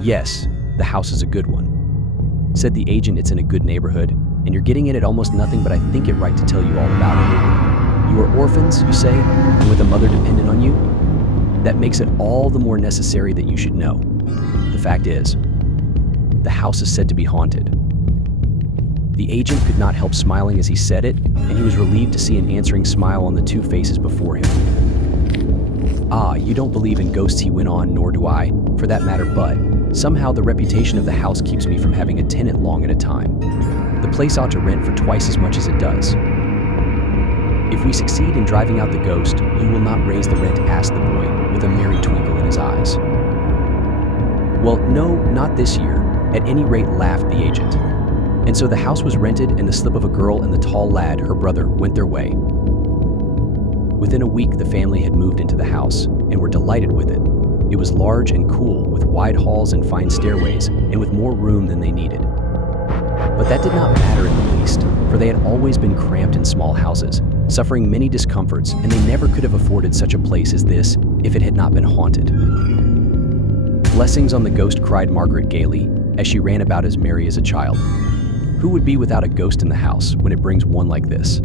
Yes, the house is a good one. Said the agent. It's in a good neighborhood, and you're getting in at almost nothing, but I think it right to tell you all about it. You are orphans, you say, and with a mother dependent on you? That makes it all the more necessary that you should know. The fact is, the house is said to be haunted. The agent could not help smiling as he said it, and he was relieved to see an answering smile on the two faces before him. Ah, you don't believe in ghosts, he went on, nor do I, for that matter, but somehow the reputation of the house keeps me from having a tenant long at a time. The place ought to rent for twice as much as it does. If we succeed in driving out the ghost, you will not raise the rent, asked the boy, with a merry twinkle in his eyes. Well, no, not this year. At any rate, laughed the agent. And so the house was rented, and the slip of a girl and the tall lad, her brother, went their way. Within a week, the family had moved into the house, and were delighted with it. It was large and cool, with wide halls and fine stairways, and with more room than they needed. But that did not matter in the least, for they had always been cramped in small houses, suffering many discomforts, and they never could have afforded such a place as this if it had not been haunted. Blessings on the ghost, cried Margaret gaily, as she ran about as merry as a child. Who would be without a ghost in the house when it brings one like this?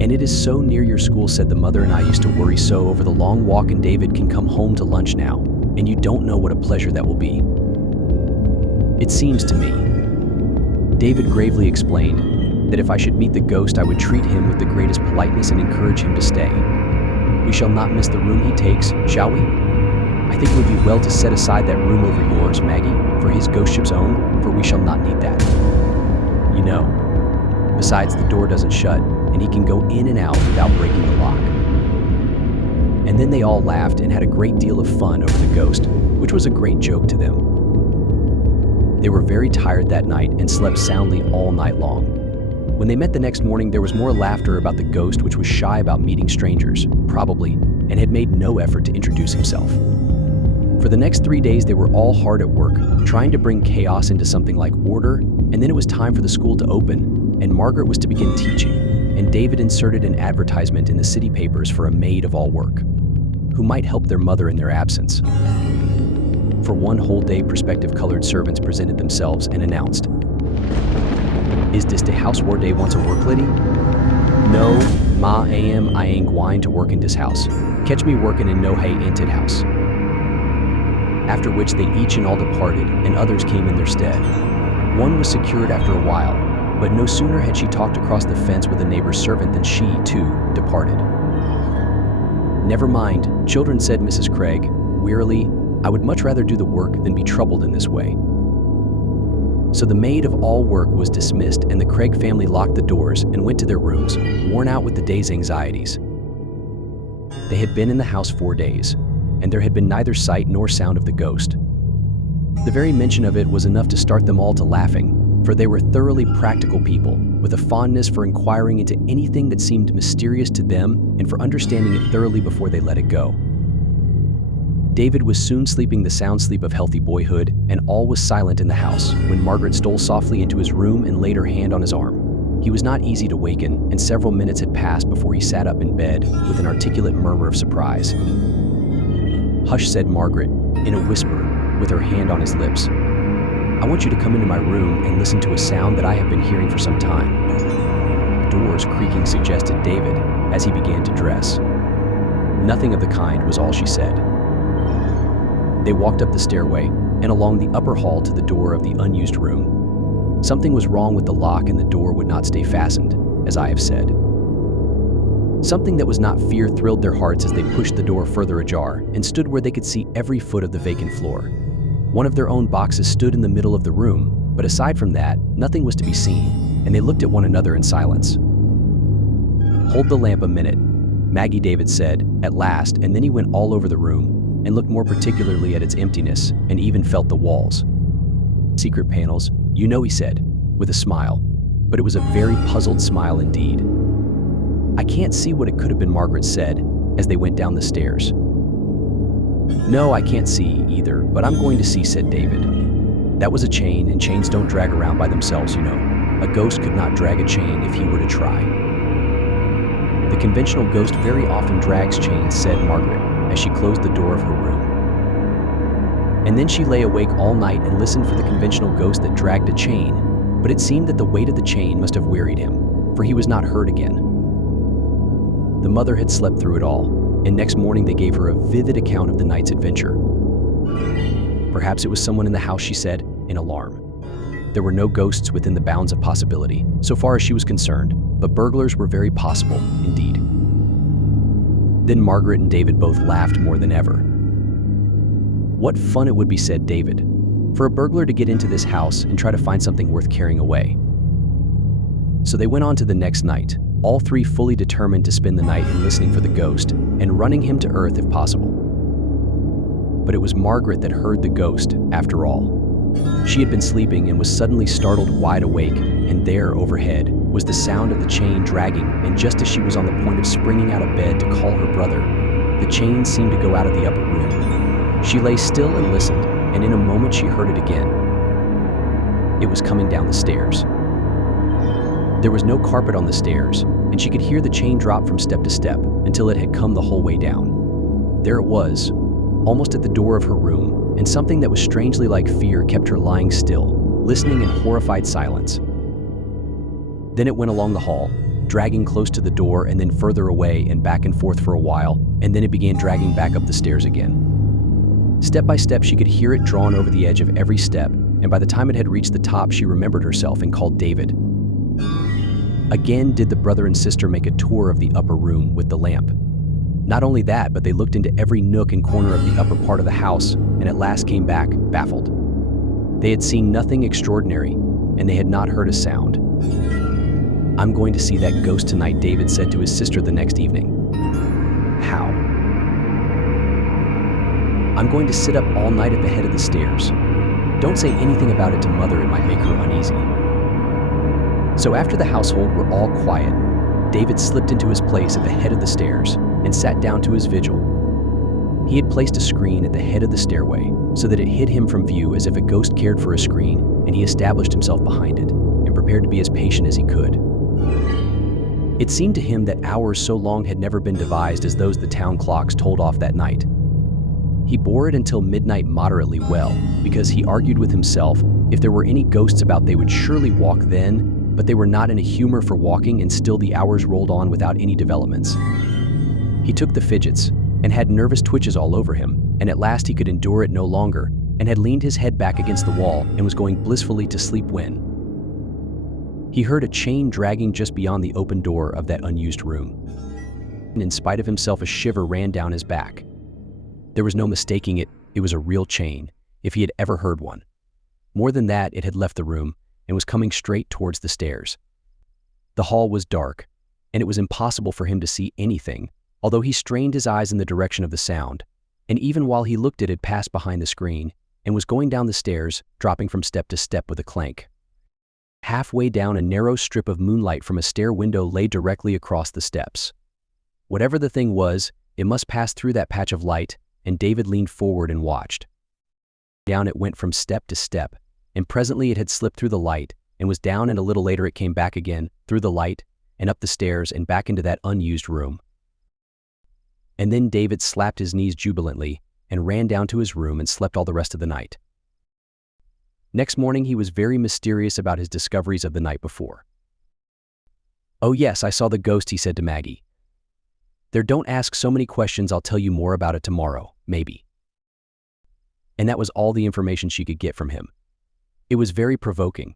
And it is so near your school, said the mother, and I used to worry so over the long walk, and David can come home to lunch now, and you don't know what a pleasure that will be. It seems to me, David gravely explained, that if I should meet the ghost, I would treat him with the greatest politeness and encourage him to stay. We shall not miss the room he takes, shall we? I think it would be well to set aside that room over yours, Maggie, for his ghostship's own, for we shall not need that. You know, besides the door doesn't shut, and he can go in and out without breaking the lock. And then they all laughed and had a great deal of fun over the ghost, which was a great joke to them. They were very tired that night and slept soundly all night long. When they met the next morning, there was more laughter about the ghost, which was shy about meeting strangers, probably, and had made no effort to introduce himself. For the next 3 days, they were all hard at work, trying to bring chaos into something like order, and then it was time for the school to open, and Margaret was to begin teaching, and David inserted an advertisement in the city papers for a maid of all work, who might help their mother in their absence. For one whole day, prospective colored servants presented themselves and announced, "Is this de house where dey wants a work lady? No, ma I ain't gwine to work in dis house. Catch me working in no hay inted house." After which they each and all departed, and others came in their stead. One was secured after a while, but no sooner had she talked across the fence with a neighbor's servant than she, too, departed. "Never mind, children," said Mrs. Craig, wearily, "I would much rather do the work than be troubled in this way." So the maid of all work was dismissed, and the Craig family locked the doors and went to their rooms, worn out with the day's anxieties. They had been in the house 4 days, and there had been neither sight nor sound of the ghost. The very mention of it was enough to start them all to laughing, for they were thoroughly practical people, with a fondness for inquiring into anything that seemed mysterious to them and for understanding it thoroughly before they let it go. David was soon sleeping the sound sleep of healthy boyhood, and all was silent in the house when Margaret stole softly into his room and laid her hand on his arm. He was not easy to waken, and several minutes had passed before he sat up in bed with an articulate murmur of surprise. "Hush," said Margaret, in a whisper, with her hand on his lips. "I want you to come into my room and listen to a sound that I have been hearing for some time." Doors creaking, suggested David, as he began to dress. Nothing of the kind was all she said. They walked up the stairway and along the upper hall to the door of the unused room. Something was wrong with the lock, and the door would not stay fastened, as I have said. Something that was not fear thrilled their hearts as they pushed the door further ajar and stood where they could see every foot of the vacant floor. One of their own boxes stood in the middle of the room, but aside from that, nothing was to be seen, and they looked at one another in silence. "Hold the lamp a minute," Maggie, David said, at last, and then he went all over the room and looked more particularly at its emptiness and even felt the walls. "Secret panels, you know," he said, with a smile, but it was a very puzzled smile indeed. "I can't see what it could have been," Margaret said, as they went down the stairs. "No, I can't see either, but I'm going to see," said David. "That was a chain, and chains don't drag around by themselves, you know. A ghost could not drag a chain if he were to try." "The conventional ghost very often drags chains," said Margaret, as she closed the door of her room. And then she lay awake all night and listened for the conventional ghost that dragged a chain, but it seemed that the weight of the chain must have wearied him, for he was not heard again. The mother had slept through it all, and next morning they gave her a vivid account of the night's adventure. Perhaps it was someone in the house, she said, in alarm. There were no ghosts within the bounds of possibility, so far as she was concerned, but burglars were very possible, indeed. Then Margaret and David both laughed more than ever. What fun it would be, said David, for a burglar to get into this house and try to find something worth carrying away. So they went on to the next night, all three fully determined to spend the night in listening for the ghost and running him to earth if possible. But it was Margaret that heard the ghost, after all. She had been sleeping and was suddenly startled wide awake, and there, overhead, was the sound of the chain dragging, and just as she was on the point of springing out of bed to call her brother, the chain seemed to go out of the upper room. She lay still and listened, and in a moment she heard it again. It was coming down the stairs. There was no carpet on the stairs, and she could hear the chain drop from step to step until it had come the whole way down. There it was, almost at the door of her room, and something that was strangely like fear kept her lying still, listening in horrified silence. Then it went along the hall, dragging close to the door and then further away and back and forth for a while, and then it began dragging back up the stairs again. Step by step, she could hear it drawn over the edge of every step, and by the time it had reached the top, she remembered herself and called David. Again did the brother and sister make a tour of the upper room with the lamp. Not only that, but they looked into every nook and corner of the upper part of the house, and at last came back, baffled. They had seen nothing extraordinary, and they had not heard a sound. I'm going to see that ghost tonight, David said to his sister the next evening. How? I'm going to sit up all night at the head of the stairs. Don't say anything about it to Mother, it might make her uneasy. So after the household were all quiet, David slipped into his place at the head of the stairs and sat down to his vigil. He had placed a screen at the head of the stairway so that it hid him from view as if a ghost cared for a screen, and he established himself behind it and prepared to be as patient as he could. It seemed to him that hours so long had never been devised as those the town clocks told off that night. He bore it until midnight moderately well, because he argued with himself if there were any ghosts about they would surely walk then, but they were not in a humor for walking, and still the hours rolled on without any developments. He took the fidgets and had nervous twitches all over him, and at last he could endure it no longer and had leaned his head back against the wall and was going blissfully to sleep when he heard a chain dragging just beyond the open door of that unused room. And in spite of himself, a shiver ran down his back. There was no mistaking it, it was a real chain, if he had ever heard one. More than that, it had left the room and was coming straight towards the stairs. The hall was dark, and it was impossible for him to see anything, although he strained his eyes in the direction of the sound, and even while he looked it had passed behind the screen and was going down the stairs, dropping from step to step with a clank. Halfway down, a narrow strip of moonlight from a stair window lay directly across the steps. Whatever the thing was, it must pass through that patch of light, and David leaned forward and watched. Down it went from step to step, and presently it had slipped through the light and was down, and a little later it came back again, through the light, and up the stairs and back into that unused room. And then David slapped his knees jubilantly and ran down to his room and slept all the rest of the night. Next morning he was very mysterious about his discoveries of the night before. "Oh yes, I saw the ghost," he said to Maggie. "There, don't ask so many questions, I'll tell you more about it tomorrow, maybe." And that was all the information she could get from him. It was very provoking.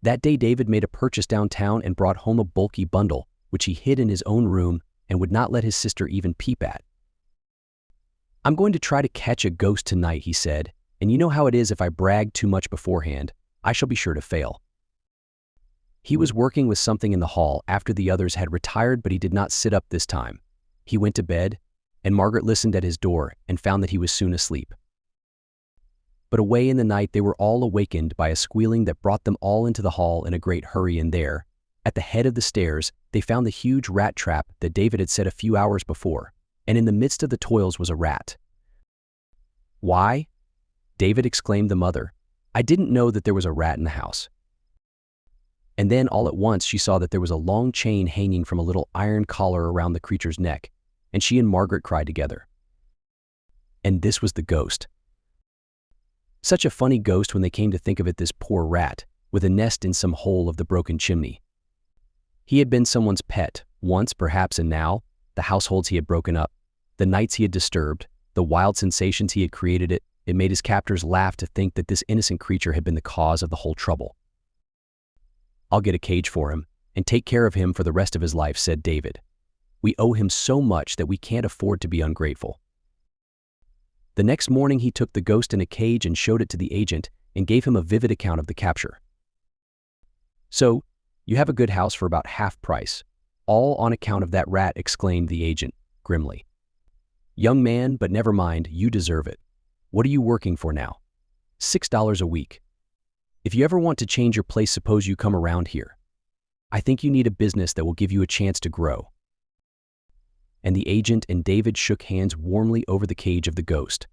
That day David made a purchase downtown and brought home a bulky bundle, which he hid in his own room and would not let his sister even peep at. "I'm going to try to catch a ghost tonight," he said, "and you know how it is, if I brag too much beforehand, I shall be sure to fail." He was working with something in the hall after the others had retired, but he did not sit up this time. He went to bed, and Margaret listened at his door and found that he was soon asleep. But away in the night they were all awakened by a squealing that brought them all into the hall in a great hurry, and there, at the head of the stairs, they found the huge rat trap that David had set a few hours before, and in the midst of the toils was a rat. "Why, David," exclaimed the mother, "I didn't know that there was a rat in the house." And then all at once she saw that there was a long chain hanging from a little iron collar around the creature's neck, and she and Margaret cried together. And this was the ghost. Such a funny ghost when they came to think of it, this poor rat, with a nest in some hole of the broken chimney. He had been someone's pet, once perhaps, and now, the households he had broken up, the nights he had disturbed, the wild sensations he had created, it made his captors laugh to think that this innocent creature had been the cause of the whole trouble. "I'll get a cage for him, and take care of him for the rest of his life," said David. "We owe him so much that we can't afford to be ungrateful." The next morning he took the ghost in a cage and showed it to the agent and gave him a vivid account of the capture. "So, you have a good house for about half price, all on account of that rat," exclaimed the agent grimly. "Young man, but never mind, you deserve it. What are you working for now?" $6 a week. "If you ever want to change your place, suppose you come around here. I think you need a business that will give you a chance to grow." And the agent and David shook hands warmly over the cage of the ghost.